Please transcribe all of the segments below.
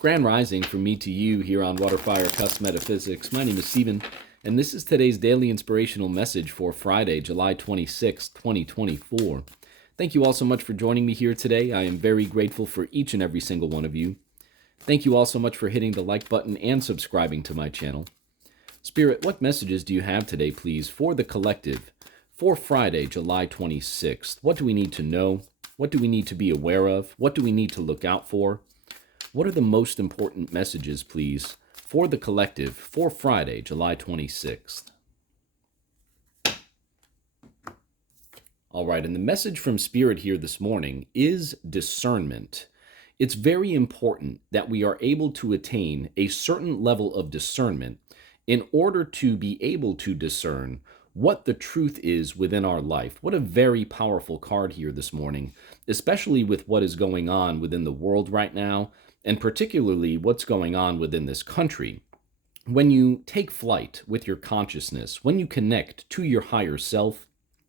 Grand Rising from me to you here on WaterFireCusp Metaphysics. My name is Stephen, and this is today's daily inspirational message for Friday, July 26th, 2024. Thank you all so much for joining me here today. I am very grateful for each and every single one of you. Thank you all so much for hitting the like button and subscribing to my channel. Spirit, what messages do you have today, please, for the collective for Friday, July 26th? What do we need to know? What do we need to be aware of? What do we need to look out for? What are the most important messages, please, for the collective for Friday, July 26th? All right, and the message from Spirit here this morning is discernment. It's very important that we are able to attain a certain level of discernment in order to be able to discern what the truth is within our life. What a very powerful card here this morning, especially with what is going on within the world right now, and particularly what's going on within this country. When you take flight with your consciousness, when you connect to your higher self,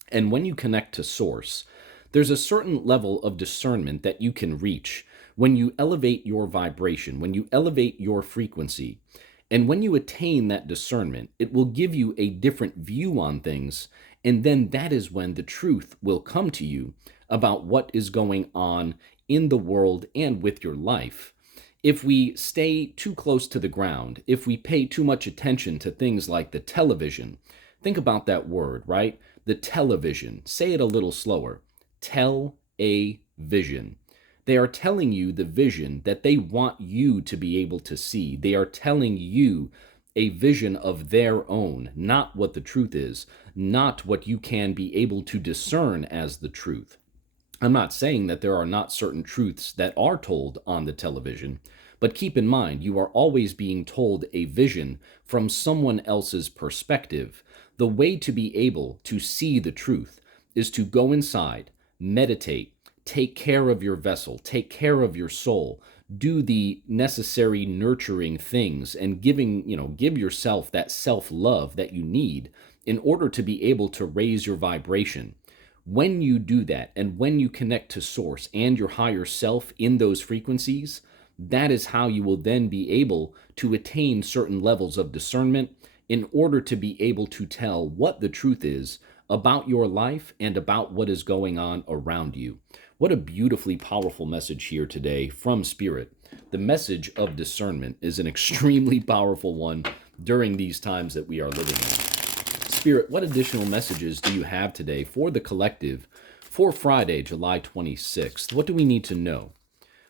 and when you connect to Source, there's a certain level of discernment that you can reach when you elevate your vibration, when you elevate your frequency. And when you attain that discernment, it will give you a different view on things, and then that is when the truth will come to you about what is going on in the world and with your life. If we stay too close to the ground, if we pay too much attention to things like the television, think about that word, right? The television. Say it a little slower. Tell-a-vision. They are telling you the vision that they want you to be able to see. They are telling you a vision of their own, not what the truth is, not what you can be able to discern as the truth. I'm not saying that there are not certain truths that are told on the television, but keep in mind, you are always being told a vision from someone else's perspective. The way to be able to see the truth is to go inside, meditate, take care of your vessel, take care of your soul, do the necessary nurturing things, and give yourself that self-love that you need in order to be able to raise your vibration. When you do that, and when you connect to Source and your higher self in those frequencies, that is how you will then be able to attain certain levels of discernment in order to be able to tell what the truth is about your life and about what is going on around you. What a beautifully powerful message here today from Spirit. The message of discernment is an extremely powerful one during these times that we are living in. Spirit, what additional messages do you have today for the collective for Friday, July 26th? What do we need to know?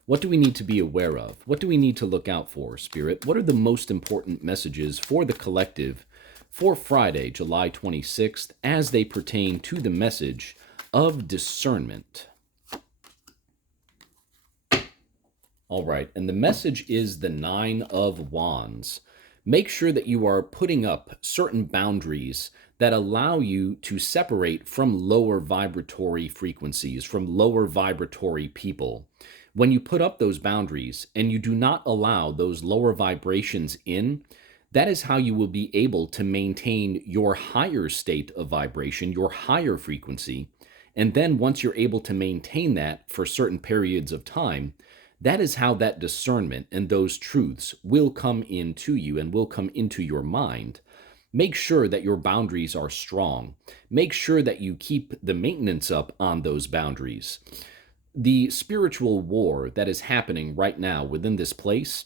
What do we need to be aware of? What do we need to look out for, Spirit? What are the most important messages for the collective for Friday, July 26th, as they pertain to the message of discernment? All right, and the message is the Nine of Wands. Make sure that you are putting up certain boundaries that allow you to separate from lower vibratory frequencies, from lower vibratory people. When you put up those boundaries and you do not allow those lower vibrations in, that is how you will be able to maintain your higher state of vibration, your higher frequency. And then once you're able to maintain that for certain periods of time, that is how that discernment and those truths will come into you and will come into your mind. Make sure that your boundaries are strong. Make sure that you keep the maintenance up on those boundaries. The spiritual war that is happening right now within this place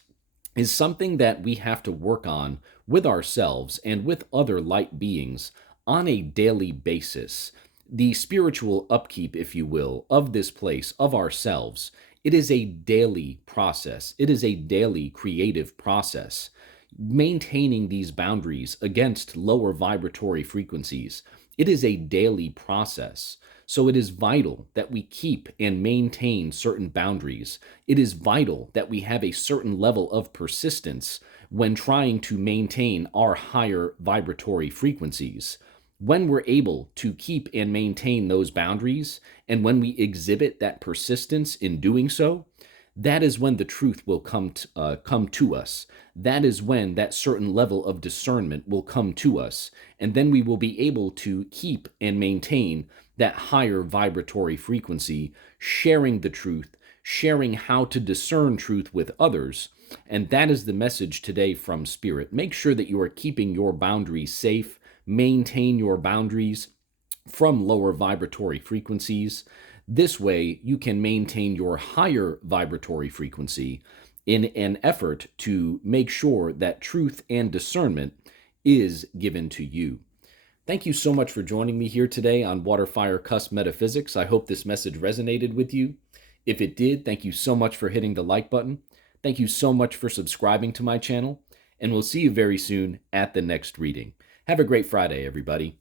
is something that we have to work on with ourselves and with other light beings on a daily basis. The spiritual upkeep, if you will, of this place, of ourselves, it is a daily process. It is a daily creative process. Maintaining these boundaries against lower vibratory frequencies, it is a daily process. So it is vital that we keep and maintain certain boundaries. It is vital that we have a certain level of persistence when trying to maintain our higher vibratory frequencies. When we're able to keep and maintain those boundaries, and when we exhibit that persistence in doing so, that is when the truth will come to us. That is when that certain level of discernment will come to us. And then we will be able to keep and maintain that higher vibratory frequency, sharing the truth, sharing how to discern truth with others. And that is the message today from Spirit. Make sure that you are keeping your boundaries safe, maintain your boundaries from lower vibratory frequencies. This way, you can maintain your higher vibratory frequency in an effort to make sure that truth and discernment is given to you. Thank you so much for joining me here today on Water Fire Cusp Metaphysics. I hope this message resonated with you. If it did, thank you so much for hitting the like button. Thank you so much for subscribing to my channel, and we'll see you very soon at the next reading. Have a great Friday, everybody.